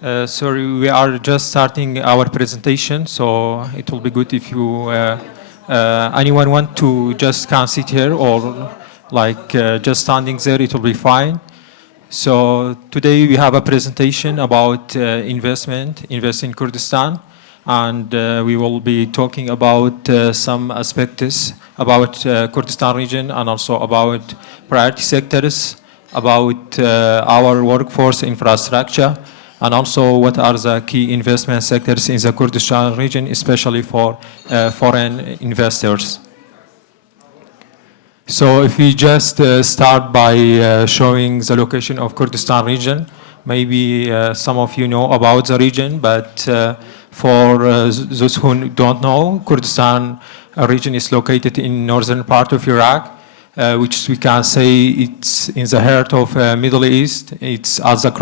Sorry, we are just starting our presentation, so it will be good if you, anyone want to just can sit here or like just standing there, it will be fine. So today we have a presentation about invest in Kurdistan, and we will be talking about some aspects about Kurdistan region and also about priority sectors, about our workforce infrastructure, and also what are the key investment sectors in the Kurdistan region, especially for foreign investors. So if we just start by showing the location of Kurdistan region, maybe some of you know about the region, but for those who don't know, Kurdistan region is located in northern part of Iraq, which we can say it's in the heart of Middle East. It's at the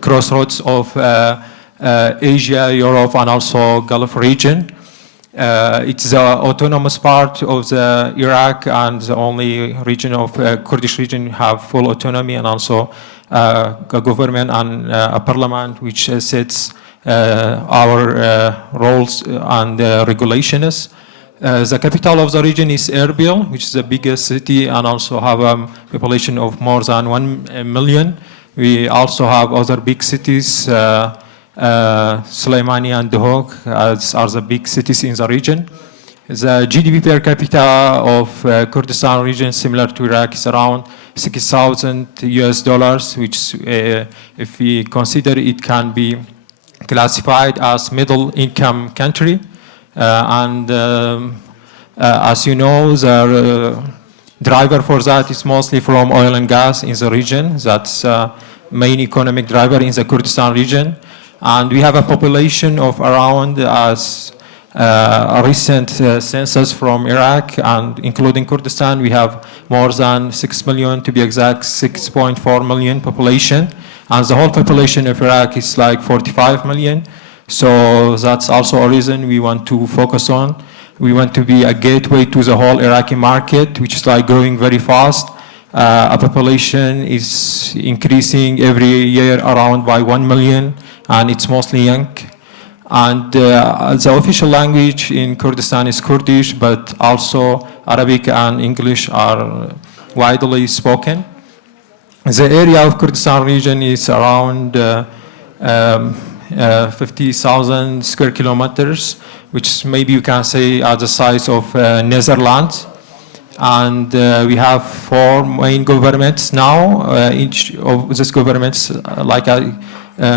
crossroads of Asia, Europe, and also Gulf region. It's the autonomous part of the Iraq and the only region of Kurdish region have full autonomy, and also a government and a parliament which sets our roles and regulations. The capital of the region is Erbil, which is the biggest city and also have a population of more than 1 million. We also have other big cities, Soleimani and Duhok are the big cities in the region. The GDP per capita of Kurdistan region, similar to Iraq, is around $6,000, which if we consider it can be classified as middle income country. As you know, the driver for that is mostly from oil and gas in the region. That's main economic driver in the Kurdistan region. And we have a population of around, as a recent census from Iraq and including Kurdistan, we have more than 6 million, to be exact, 6.4 million population. And the whole population of Iraq is like 45 million. So that's also a reason we want to focus on. We want to be a gateway to the whole Iraqi market, which is like growing very fast. Our population is increasing every year around by 1 million, and it's mostly young. And the official language in Kurdistan is Kurdish, but also Arabic and English are widely spoken. The area of Kurdistan region is around 50,000 square kilometers, which maybe you can say are the size of Netherlands. And we have 4 main governments now. Each of these governments, like I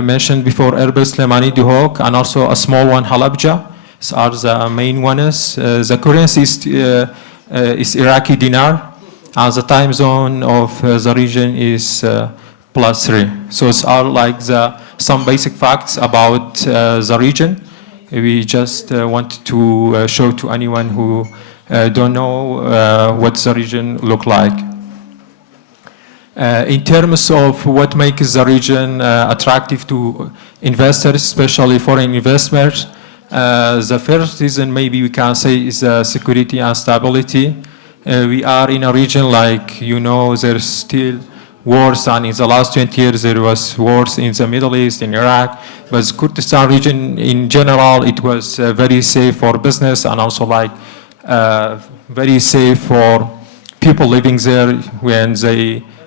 mentioned before, Erbil, Soleimani, Duhok, and also a small one, Halabja, are the main ones. The currency is Iraqi dinar, and the time zone of the region is +3. So it's all like some basic facts about the region. We just want to show to anyone who don't know what the region look like. In terms of what makes the region attractive to investors, especially foreign investors, the first reason maybe we can say is security and stability. We are in a region like, you know, there's still wars, and in the last 20 years there was wars in the Middle East, in Iraq, but the Kurdistan region in general, it was very safe for business and also like very safe for people living there when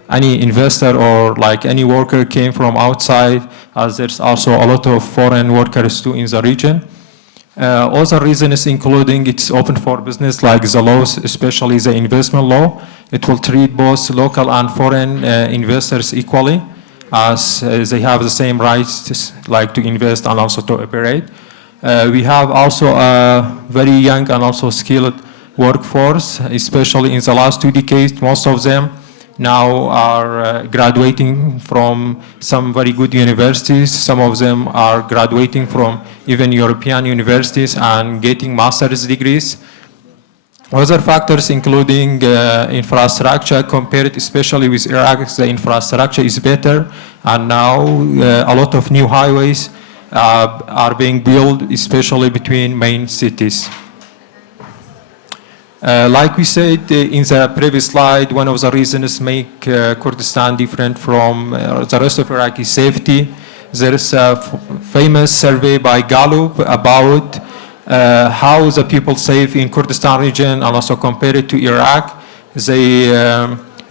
any investor or like any worker came from outside, as there's also a lot of foreign workers too in the region. Other reasons including it's open for business, like the laws, especially the investment law. It will treat both local and foreign investors equally, as they have the same rights like to invest and also to operate. We have also a very young and also skilled workforce, especially in the last 2 decades. Most of them now are graduating from some very good universities. Some of them are graduating from even European universities and getting master's degrees. Other factors including infrastructure, compared especially with Iraq, the infrastructure is better, and now a lot of new highways are being built, especially between main cities. Like we said in the previous slide, one of the reasons make Kurdistan different from the rest of Iraq is safety. There is a famous survey by Gallup about how the people save in Kurdistan region and also compare it to Iraq. They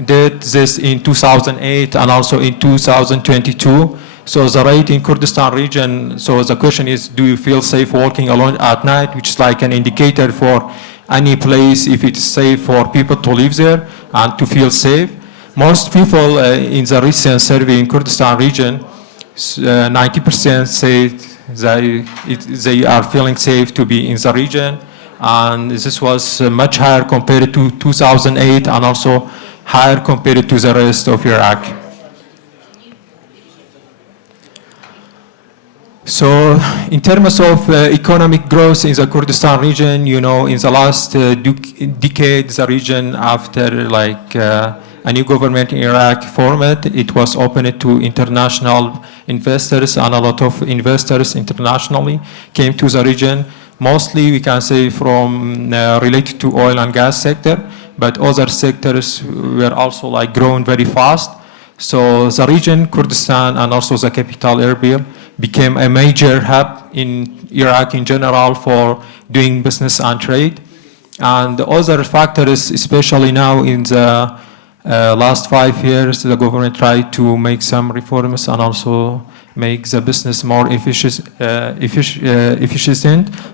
did this in 2008 and also in 2022. So the rate in Kurdistan region, so the question is, do you feel safe walking alone at night, which is like an indicator for any place if it is safe for people to live there and to feel safe. Most people in the recent survey in Kurdistan region, 90% say they are feeling safe to be in the region, and this was much higher compared to 2008 and also higher compared to the rest of Iraq. So in terms of economic growth in the Kurdistan region, you know, in the last decade, the region, after like a new government in Iraq formed, it was opened to international investors, and a lot of investors internationally came to the region. Mostly, we can say from related to oil and gas sector, but other sectors were also like growing very fast. So the region, Kurdistan, and also the capital Erbil, became a major hub in Iraq in general for doing business and trade. And the other factors, especially now in the last 5 years, the government tried to make some reforms and also make the business more efficient.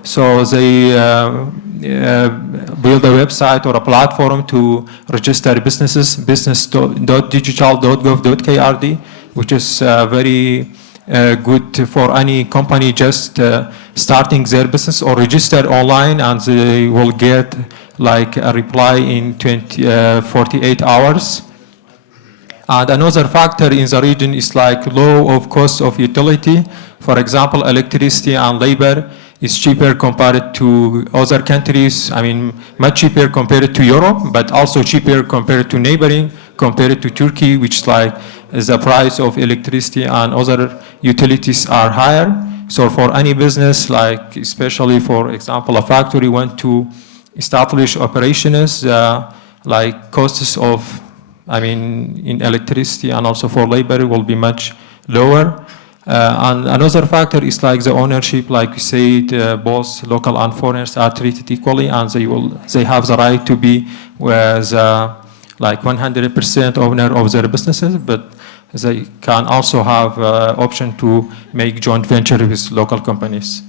So they build a website or a platform to register businesses, business.digital.gov.krd, which is very good for any company just starting their business or register online, and they will get like a reply in 48 hours. And another factor in the region is like low of cost of utility. For example, electricity and labor is cheaper compared to other countries. I mean, much cheaper compared to Europe, but also cheaper compared to neighboring, compared to Turkey, which like the price of electricity and other utilities are higher. So for any business, like especially for example, a factory want to establish operations, like costs of, I mean, in electricity and also for labor will be much lower. And another factor is like the ownership, like we said, both local and foreigners are treated equally, and they have the right to be with like 100% owner of their businesses, but they can also have option to make joint venture with local companies.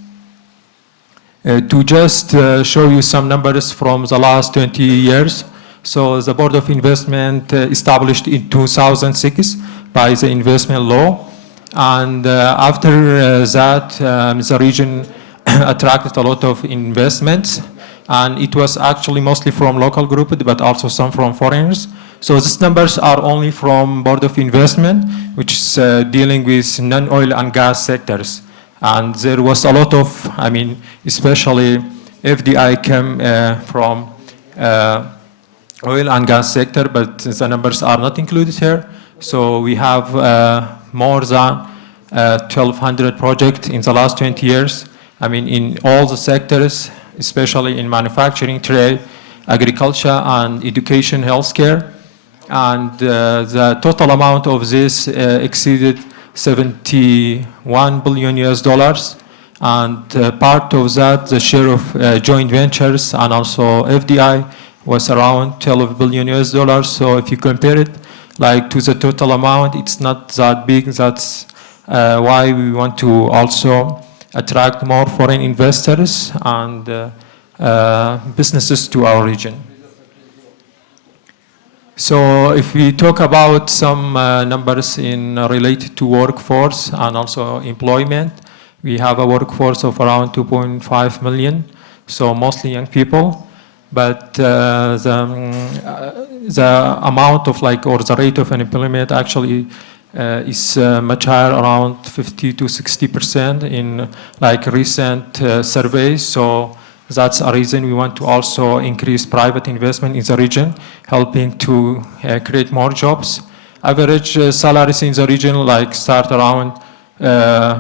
To just show you some numbers from the last 20 years. So the Board of Investment established in 2006 by the investment law. And after that, the region attracted a lot of investments. And it was actually mostly from local groups, but also some from foreigners. So these numbers are only from Board of Investment, which is dealing with non-oil and gas sectors. And there was a lot of, I mean, especially FDI came from oil and gas sector, but the numbers are not included here. So we have more than 1,200 projects in the last 20 years. I mean, in all the sectors, especially in manufacturing, trade, agriculture, and education, healthcare. And the total amount of this exceeded $71 billion US. And part of that, the share of joint ventures and also FDI was around $12 billion US. So if you compare it like to the total amount, it's not that big. That's why we want to also attract more foreign investors and businesses to our region. So if we talk about some numbers in related to workforce and also employment, we have a workforce of around 2.5 million, so mostly young people. But the amount of like, or the rate of unemployment actually is much higher, around 50 to 60% in like recent surveys. So that's a reason we want to also increase private investment in the region, helping to create more jobs. Average salaries in the region like start around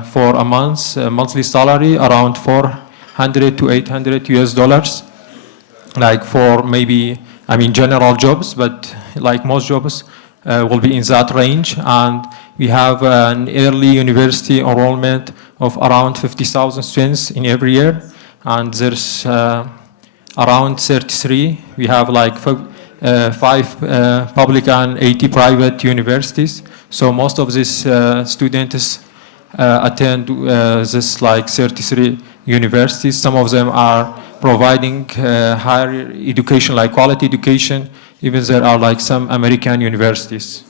for a month, monthly salary around 400 to 800 US dollars. Like for maybe, I mean, general jobs, but like most jobs, will be in that range. And we have an early university enrollment of around 50,000 students in every year. And there's around 33. We have like five public and 80 private universities. So most of these students attend this like 33 universities. Some of them are providing higher education, like quality education. Even there are like some American universities.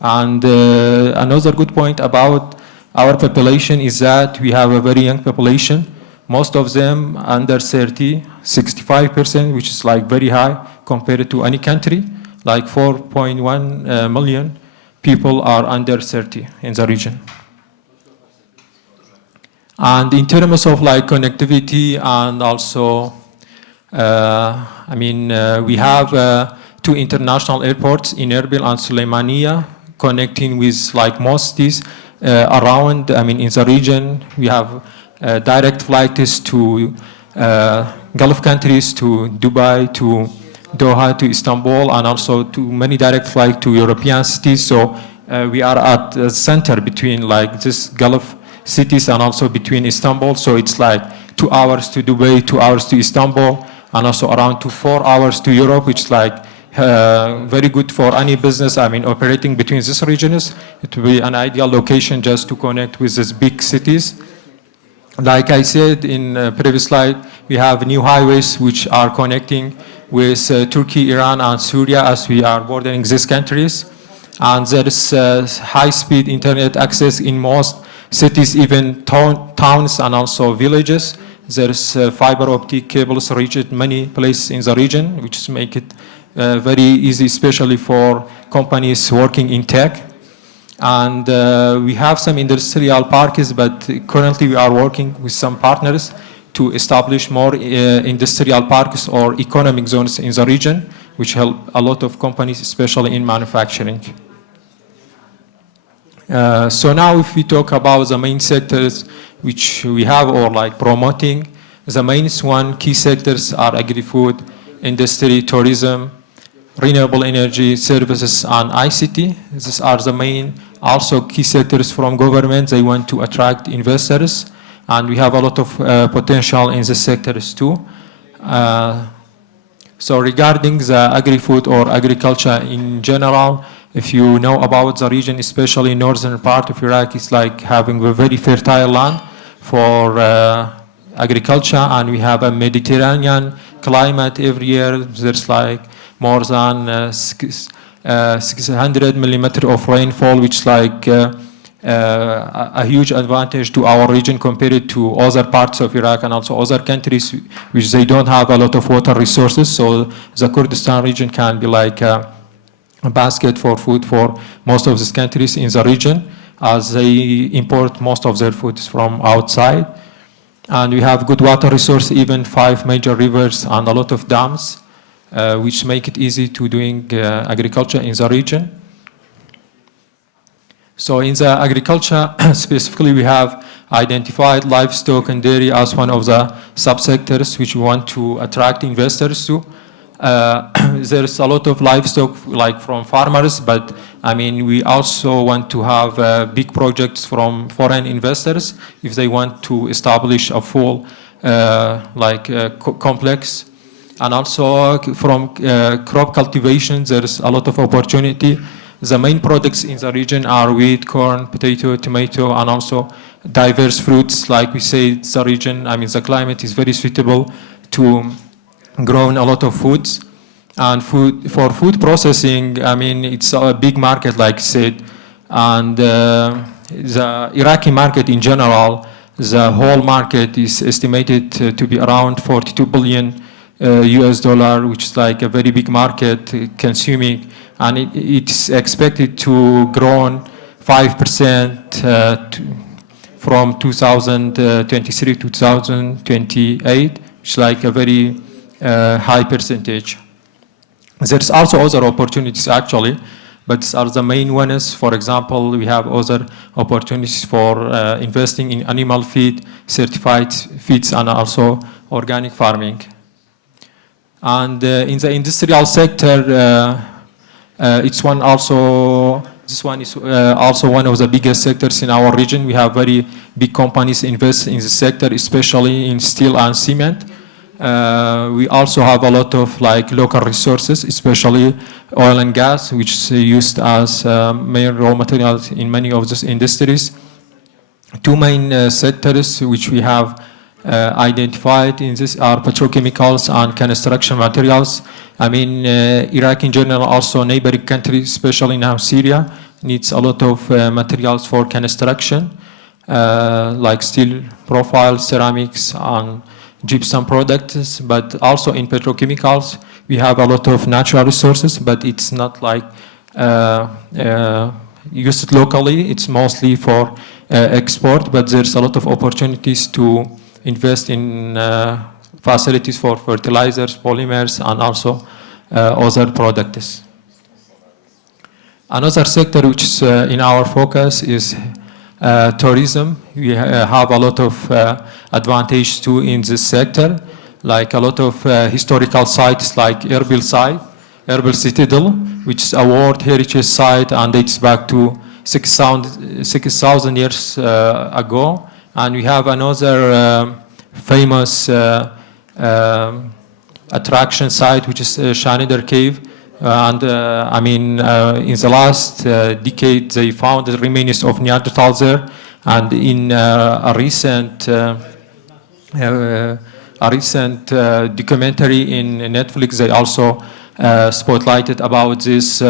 And another good point about our population is that we have a very young population. Most of them under 30, 65%, which is like very high compared to any country. Like 4.1 million people are under 30 in the region. And in terms of like connectivity and also, we have 2 international airports in Erbil and Suleymaniye, connecting with like most cities around, in the region. We have direct flights to Gulf countries, to Dubai, to Doha, to Istanbul, and also to many direct flights to European cities. So we are at the center between like this Gulf cities and also between Istanbul. So it's like 2 hours to Dubai, 2 hours to Istanbul, and also around 4 hours to Europe, which is like very good for any business, operating between these regions. It will be an ideal location just to connect with these big cities. Like I said in previous slide, we have new highways which are connecting with Turkey, Iran, and Syria as we are bordering these countries. And there is high-speed internet access in most cities, even towns and also villages. There is fiber optic cables reached many places in the region, which make it very easy, especially for companies working in tech. And we have some industrial parks, but currently we are working with some partners to establish more industrial parks or economic zones in the region, which help a lot of companies, especially in manufacturing. So now if we talk about the main sectors which we have or like promoting, the main key sectors are agri-food, industry, tourism, renewable energy, services, and ICT. These are the main also key sectors from government. They want to attract investors, and we have a lot of potential in the sectors too. So regarding the agri-food or agriculture in general, if you know about the region, especially northern part of Iraq, it's like having a very fertile land for agriculture, and we have a Mediterranean climate every year. There's like more than 600 millimeter of rainfall, which is like a huge advantage to our region compared to other parts of Iraq and also other countries which they don't have a lot of water resources. So the Kurdistan region can be like a basket for food for most of these countries in the region, as they import most of their foods from outside. And we have good water resource, even 5 major rivers and a lot of dams, which make it easy to doing agriculture in the region. So in the agriculture, specifically, we have identified livestock and dairy as one of the subsectors which we want to attract investors to. There's a lot of livestock like from farmers, but we also want to have big projects from foreign investors if they want to establish a full complex. And also from crop cultivation, there's a lot of opportunity. The main products in the region are wheat, corn, potato, tomato, and also diverse fruits. Like we say, the region, the climate is very suitable to growing a lot of foods. And for food processing, it's a big market, like I said. And the Iraqi market in general, the whole market is estimated to be around 42 billion US dollar, which is like a very big market consuming, and it's expected to grow 5% from 2023 to 2028, which is like a very high percentage. There's also other opportunities actually, but these are the main ones. For example, we have other opportunities for investing in animal feed, certified feeds, and also organic farming. And in the industrial sector, It's one also. This one is also one of the biggest sectors in our region. We have very big companies invest in the sector, especially in steel and cement. We also have a lot of like local resources, especially oil and gas, which is used as main raw materials in many of these industries. Two main sectors which we have identified in this are petrochemicals and construction materials. I mean, Iraq in general, also neighboring countries, especially now Syria, needs a lot of materials for construction, like steel profiles, ceramics, and gypsum products. But also in petrochemicals, we have a lot of natural resources, but it's not like used locally. It's mostly for export, but there's a lot of opportunities to invest in facilities for fertilizers, polymers, and also other products. Another sector which is in our focus is tourism. We have a lot of advantage too in this sector, like a lot of historical sites like Erbil site, Erbil Citadel, which is a World Heritage Site and dates back to 6,000 years ago. And we have another famous attraction site, which is Shanidar Cave. I mean, in the last decade, they found the remains of Neanderthals there. And in a recent documentary in Netflix, they also spotlighted about this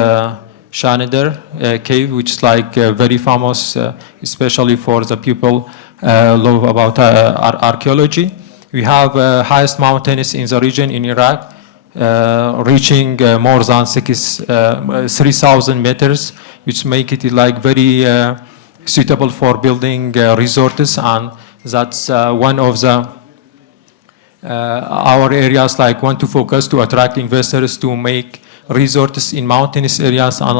Shanidar cave, which is like very famous, especially for the people love about archaeology. We have highest mountains in the region in Iraq, reaching more than 3,000 meters, which make it like very suitable for building resorts, and that's one of the our areas like want to focus to attract investors to make resorts in mountainous areas and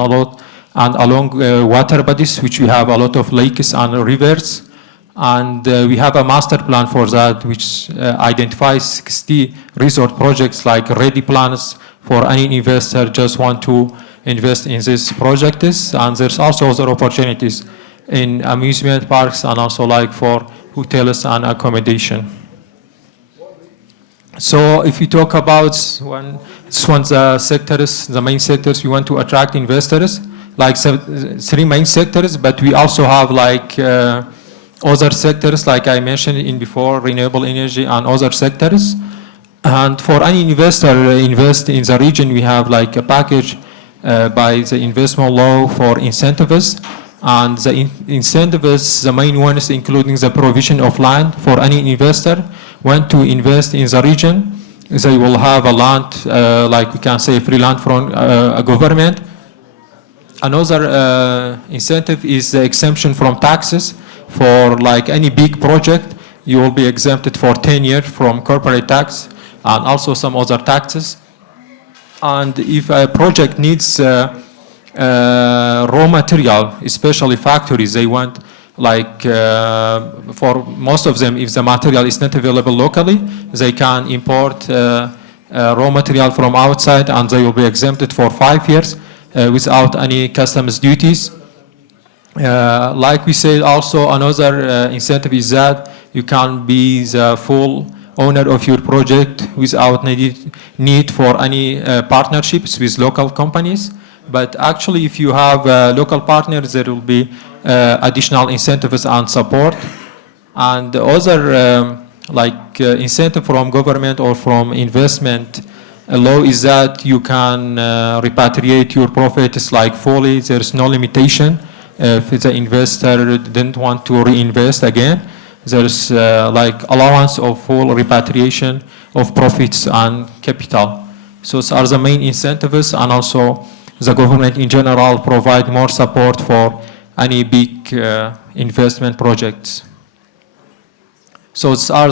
along water bodies, which we have a lot of lakes and rivers. And we have a master plan for that, which identifies 60 resort projects, like ready plans for any investor just want to invest in these projects. And there's also other opportunities in amusement parks and also like for hotels and accommodation. So if we talk about the sectors, the main sectors we want to attract investors, like three main sectors, but we also have like other sectors, like I mentioned in before, renewable energy and other sectors. And for any investor invest in the region, we have like a package by the investment law for incentives. And the incentives, the main ones, including the provision of land for any investor want to invest in the region. They will have a land, like we can say, free land from a government. Another incentive is the exemption from taxes. For like any big project, you will be exempted for 10 years from corporate tax and also some other taxes. And if a project needs raw material, especially factories, they want like for most of them, if the material is not available locally, they can import raw material from outside and they will be exempted for 5 years without any customs duties. Like we said, also another incentive is that you can be the full owner of your project without need for any partnerships with local companies. But actually, if you have local partners, there will be additional incentives and support. And the other incentive from government or from investment law is that you can repatriate your profits like fully. There's no limitation. If the investor didn't want to reinvest again, there's like allowance of full repatriation of profits and capital. So those are the main incentives, and also the government in general provide more support for any big investment projects. So these are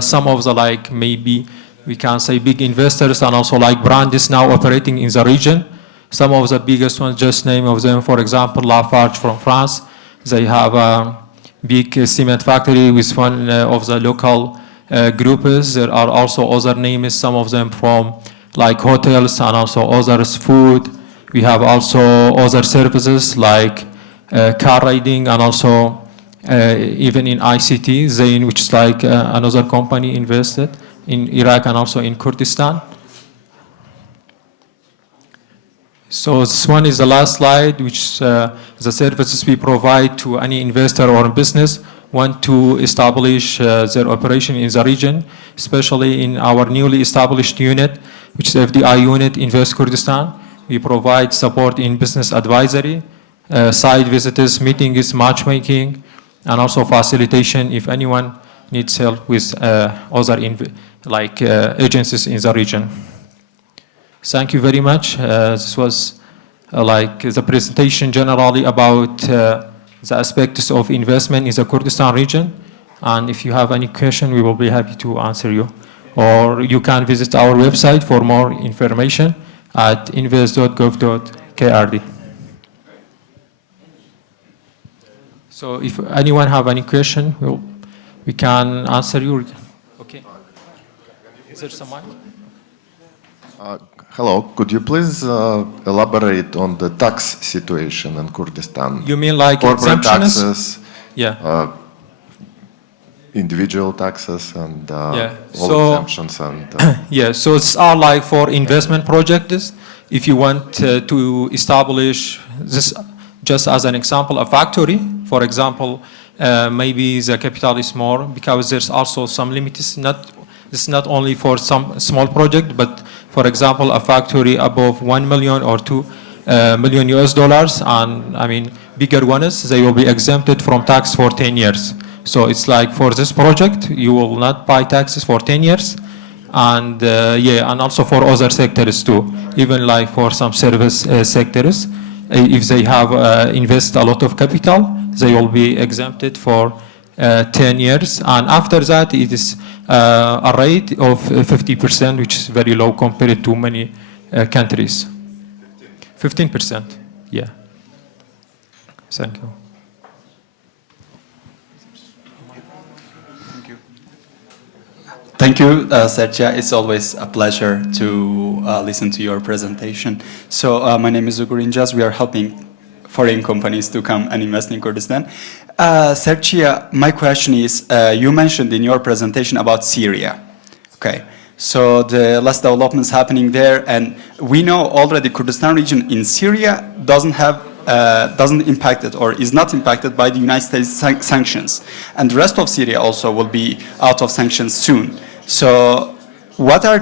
some of the like maybe we can say big investors and also like brands now operating in the region. Some of the biggest ones, just name of them, for example, Lafarge from France. They have a big cement factory with one of the local groups. There are also other names, some of them from like hotels and also others, food We have also other services like car riding and also even in ICT, Zain, which is like another company invested in Iraq and also in Kurdistan. So this one is the last slide, which is the services we provide to any investor or business want to establish their operation in the region, especially in our newly established unit, which is FDI unit Invest Kurdistan. We provide support in business advisory, site visitors, meetings, matchmaking, and also facilitation if anyone needs help with other agencies in the region. Thank you very much. This was like the presentation generally about the aspects of investment in the Kurdistan region. And if you have any question, we will be happy to answer you. Or you can visit our website for more information at invest.gov.krd. So if anyone have any question, we can answer you. Okay. Is there someone? Hello, could you please elaborate on the tax situation in Kurdistan? You mean like corporate exemptions? taxes, Yeah. Individual taxes, and Yeah. all exemptions and Yeah, so it's all like for investment projects. If you want to establish this, just as an example, a factory, for example, maybe the capital is more because there's also some limits. It's not only for some small project, but for example, a factory above 1 million or 2 million US dollars, and I mean, bigger ones, they will be exempted from tax for 10 years. So it's like for this project, you will not pay taxes for 10 years. And yeah, and also for other sectors too, even like for some service sectors, if they have invest a lot of capital, they will be exempted for 10 years. And after that, it is a rate of 50%, which is very low compared to many countries. 15%, yeah. Thank you. Thank you, Sarchiya. It's always a pleasure to listen to your presentation. So my name is Ugur Injaz. We are helping foreign companies to come and invest in Kurdistan. Sarchiya, my question is, you mentioned in your presentation about Syria. Okay, so the last developments happening there, and we know already Kurdistan region in Syria doesn't impacted or is not impacted by the United States sanctions, and the rest of Syria also will be out of sanctions soon. So what are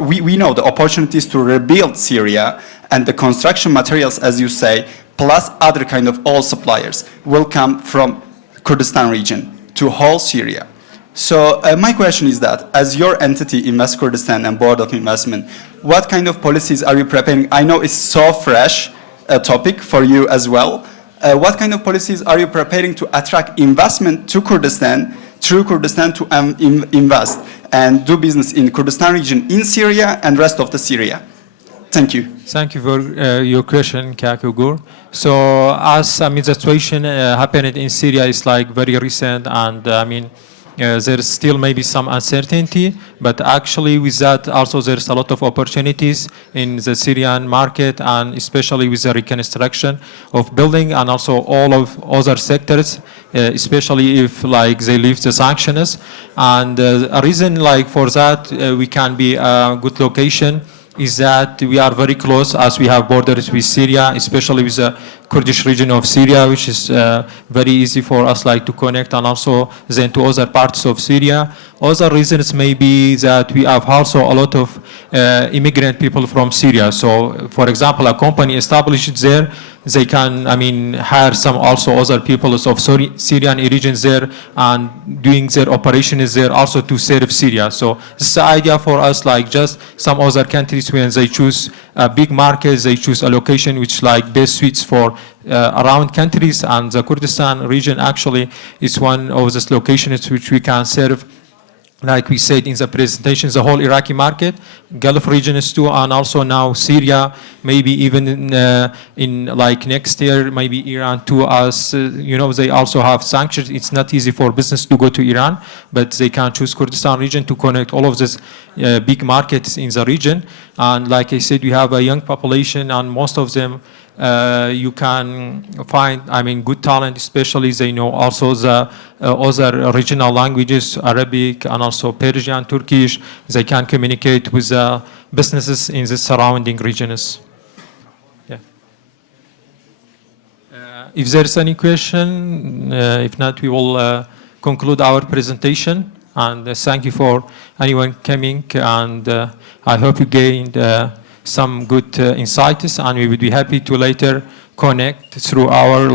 we know the opportunities to rebuild Syria, and the construction materials, as you say, plus other kind of oil suppliers will come from Kurdistan region to whole Syria. So my question is that, as your entity, Invest Kurdistan and Board of Investment, what kind of policies are you preparing? I know it's so fresh a topic for you as well. What kind of policies are you preparing to attract investment to Kurdistan, through Kurdistan to invest and do business in Kurdistan region, in Syria and rest of the Syria? Thank you. Thank you for your question, Kakugur. So as I mean, the situation happened in Syria is like very recent, and I mean, there's still maybe some uncertainty, but actually with that also there's a lot of opportunities in the Syrian market, and especially with the reconstruction of building and also all of other sectors, especially if like they lift the sanctions. And a reason like for that we can be a good location is that we are very close, as we have borders with Syria, especially with the Kurdish region of Syria, which is very easy for us like to connect, and also then to other parts of Syria. Other reasons may be that we have also a lot of immigrant people from Syria. So, for example, a company established there, they can, I mean, hire some also other people of Syrian regions there and doing their operations there also to serve Syria. So this is the idea for us, like just some other countries when they choose a big market, they choose a location which like best suits for around countries, and the Kurdistan region actually is one of those locations which we can serve like we said in the presentation, the whole Iraqi market, Gulf regions too, and also now Syria, maybe even in like next year, maybe Iran too, as you know, they also have sanctions. It's not easy for business to go to Iran, but they can choose Kurdistan region to connect all of these big markets in the region. And like I said, we have a young population, and most of them you can find, I mean, good talent, especially they know also the other regional languages, Arabic and also Persian, Turkish. They can communicate with businesses in the surrounding regions. Yeah. If there is any question, if not, we will conclude our presentation. And thank you for anyone coming, and I hope you gained some good insights, and we would be happy to later connect through our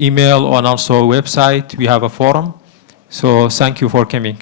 email and also website. We have a forum. So thank you for coming.